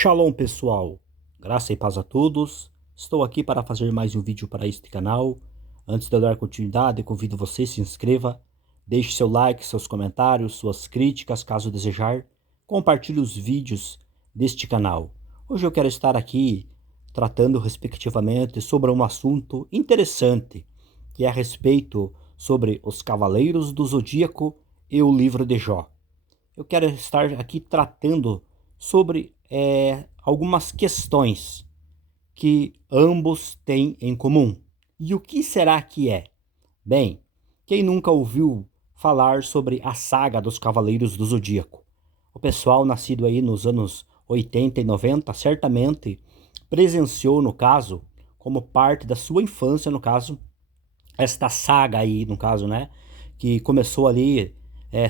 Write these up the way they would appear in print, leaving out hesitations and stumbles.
Shalom pessoal, graça e paz a todos. Estou aqui para fazer mais um vídeo para este canal. Antes de eu dar continuidade, convido você a se inscreva, deixe seu like, seus comentários, suas críticas, caso desejar. Compartilhe os vídeos deste canal. Hoje eu quero estar aqui tratando respectivamente sobre um assunto interessante, que é a respeito sobre os Cavaleiros do Zodíaco e o livro de Jó. Eu quero estar aqui tratando sobre algumas questões que ambos têm em comum. E o que será que é? Bem, quem nunca ouviu falar sobre a saga dos Cavaleiros do Zodíaco? O pessoal nascido aí nos anos 80 e 90 certamente presenciou, no caso, como parte da sua infância, no caso, esta saga aí, no caso, né? Que começou ali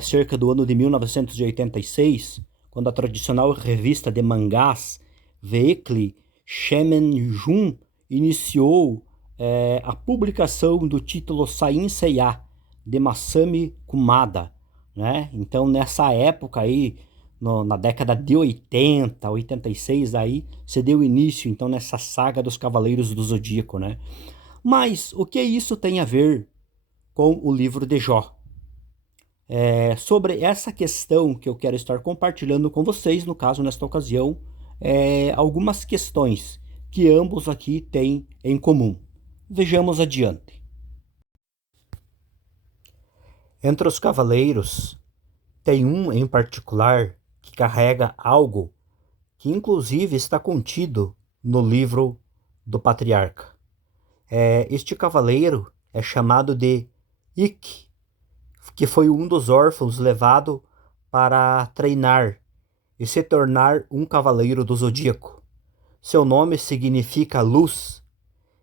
cerca do ano de 1986, quando a tradicional revista de mangás Weekly Shonen Jump iniciou a publicação do título Saint Seiya, de Masami Kumada, né? Então, nessa época aí, na década de 80, 86, aí, se deu início, então, nessa saga dos Cavaleiros do Zodíaco, né? Mas o que isso tem a ver com o livro de Jó? Sobre essa questão que eu quero estar compartilhando com vocês, no caso, nesta ocasião, algumas questões que ambos aqui têm em comum. Vejamos adiante. Entre os cavaleiros, tem um em particular que carrega algo que inclusive está contido no livro do Patriarca. Este cavaleiro é chamado de Ikki, que foi um dos órfãos levado para treinar e se tornar um cavaleiro do Zodíaco. Seu nome significa luz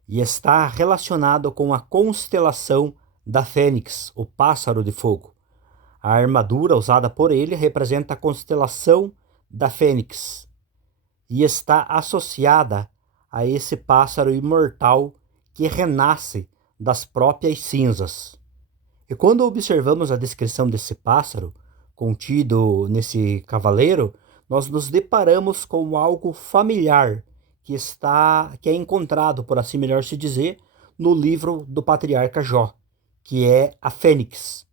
e está relacionado com a constelação da Fênix, o pássaro de fogo. A armadura usada por ele representa a constelação da Fênix e está associada a esse pássaro imortal que renasce das próprias cinzas. E quando observamos a descrição desse pássaro, contido nesse cavaleiro, nós nos deparamos com algo familiar que é encontrado, por assim melhor se dizer, no livro do Patriarca Jó, que é a Fênix.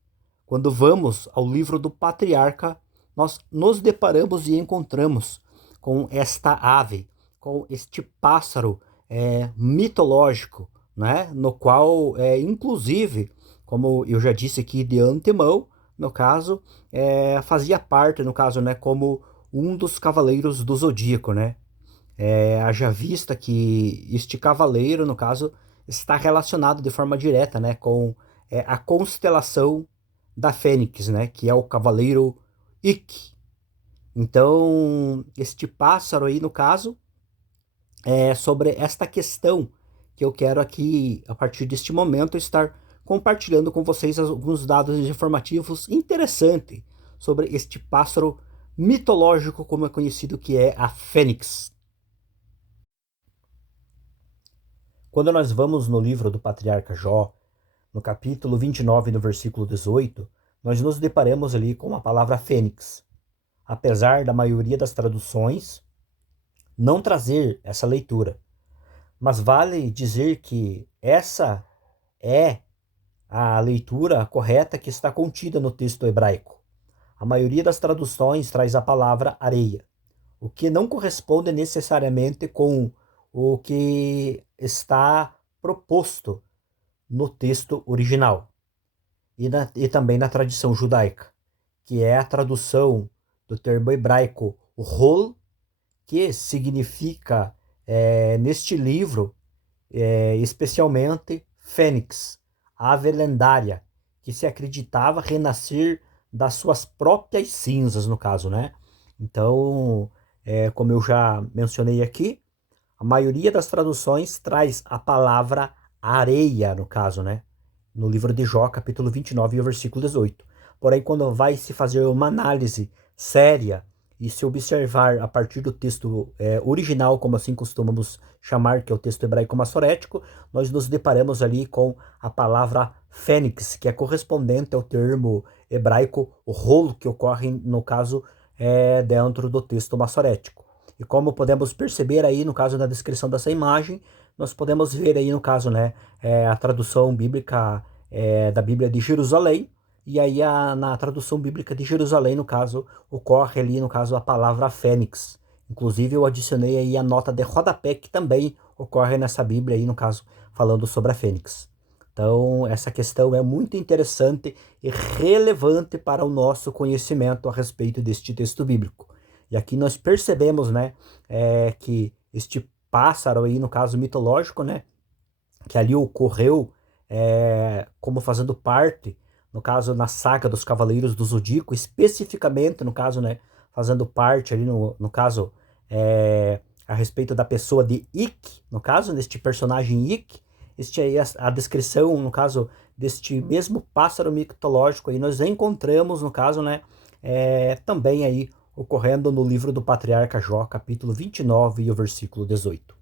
Quando vamos ao livro do Patriarca, nós nos deparamos e encontramos com esta ave, com este pássaro mitológico, né? No qual, inclusive, como eu já disse aqui de antemão, no caso, fazia parte, no caso, né, como um dos cavaleiros do Zodíaco, né? Haja vista que este cavaleiro, no caso, está relacionado de forma direta, né, com a constelação da Fênix, né, que é o cavaleiro Ikki. Então, este pássaro aí, no caso, é sobre esta questão que eu quero aqui, a partir deste momento, estar compartilhando com vocês alguns dados informativos interessantes sobre este pássaro mitológico, como é conhecido, que é a Fênix. Quando nós vamos no livro do Patriarca Jó, no capítulo 29, no versículo 18, nós nos deparamos ali com a palavra Fênix. Apesar da maioria das traduções não trazer essa leitura, mas vale dizer que essa é a leitura correta que está contida no texto hebraico. A maioria das traduções traz a palavra areia, o que não corresponde necessariamente com o que está proposto no texto original e também na tradição judaica, que é a tradução do termo hebraico rol, que significa, neste livro, especialmente Fênix, ave lendária, que se acreditava renascer das suas próprias cinzas, no caso, né? Então, como eu já mencionei aqui, a maioria das traduções traz a palavra areia, no caso, né? No livro de Jó, capítulo 29, versículo 18. Porém, quando vai se fazer uma análise séria e se observar a partir do texto original, como assim costumamos chamar, que é o texto hebraico massorético, nós nos deparamos ali com a palavra fênix, que é correspondente ao termo hebraico rolo, que ocorre, no caso, dentro do texto massorético. E como podemos perceber aí, no caso da descrição dessa imagem, nós podemos ver aí, no caso, né, a tradução bíblica da Bíblia de Jerusalém, e aí na tradução bíblica de Jerusalém, no caso, ocorre ali, no caso, a palavra fênix. Inclusive, eu adicionei aí a nota de rodapé, que também ocorre nessa Bíblia aí, no caso, falando sobre a fênix. Então, essa questão é muito interessante e relevante para o nosso conhecimento a respeito deste texto bíblico. E aqui nós percebemos, né, que este pássaro aí, no caso mitológico, né, que ali ocorreu como fazendo parte, no caso, na saga dos Cavaleiros do Zodíaco, especificamente, no caso, né, fazendo parte ali, no caso, a respeito da pessoa de Ikki, no caso, neste personagem Ikki, este aí, a descrição, no caso, deste mesmo pássaro mitológico aí, nós encontramos, no caso, né, também aí, ocorrendo no livro do Patriarca Jó, capítulo 29 e o versículo 18.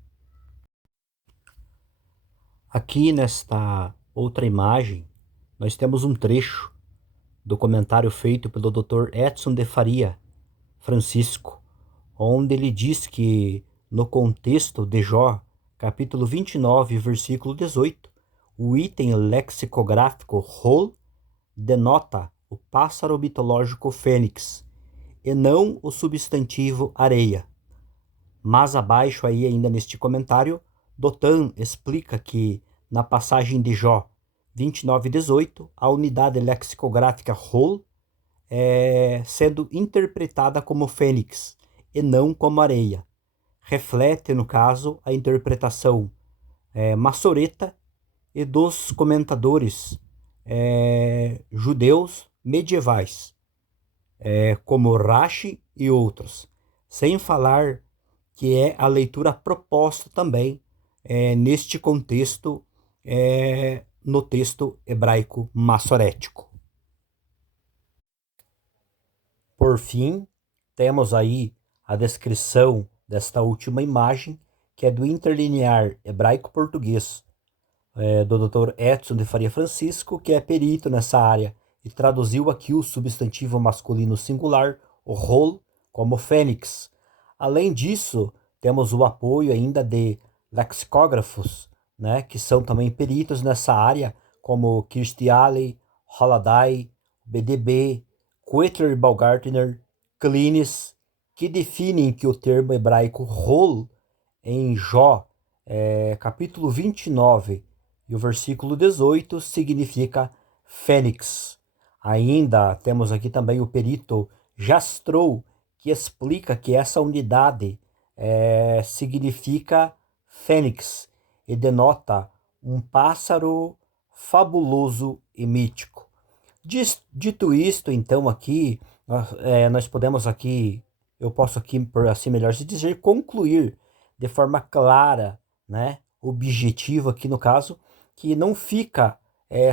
Aqui nesta outra imagem, nós temos um trecho do comentário feito pelo Dr. Edson de Faria Francisco, onde ele diz que no contexto de Jó, capítulo 29, versículo 18, o item lexicográfico rol denota o pássaro mitológico fênix, e não o substantivo areia. Mas abaixo aí ainda neste comentário, Dotan explica que na passagem de Jó 29:18, a unidade lexicográfica rol sendo interpretada como fênix e não como areia. Reflete, no caso, a interpretação massoreta e dos comentadores judeus medievais, como Rashi e outros, sem falar que é a leitura proposta também neste contexto, no texto hebraico massorético. Por fim, temos aí a descrição desta última imagem, que é do interlinear hebraico-português do Dr. Edson de Faria Francisco, que é perito nessa área e traduziu aqui o substantivo masculino singular, o rol, como fênix. Além disso, temos o apoio ainda de lexicógrafos, né, que são também peritos nessa área, como Kirstie Alley, Holliday, BDB, Quetler e Baumgartner, Clines, que definem que o termo hebraico rol em Jó, capítulo 29 e o versículo 18 significa fênix. Ainda temos aqui também o perito Jastrow, que explica que essa unidade significa fênix e denota um pássaro fabuloso e mítico. Dito isto, então, aqui, nós podemos aqui, eu posso aqui, por assim melhor se dizer, concluir de forma clara, né, objetiva aqui no caso, que não fica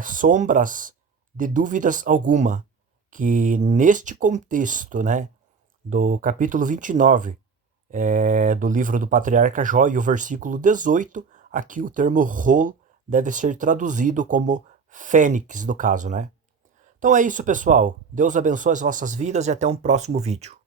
sombras de dúvidas alguma, que neste contexto, né, do capítulo 29 do livro do Patriarca Jó e o versículo 18, aqui o termo rol deve ser traduzido como fênix, no caso, né? Então é isso, pessoal. Deus abençoe as vossas vidas e até um próximo vídeo.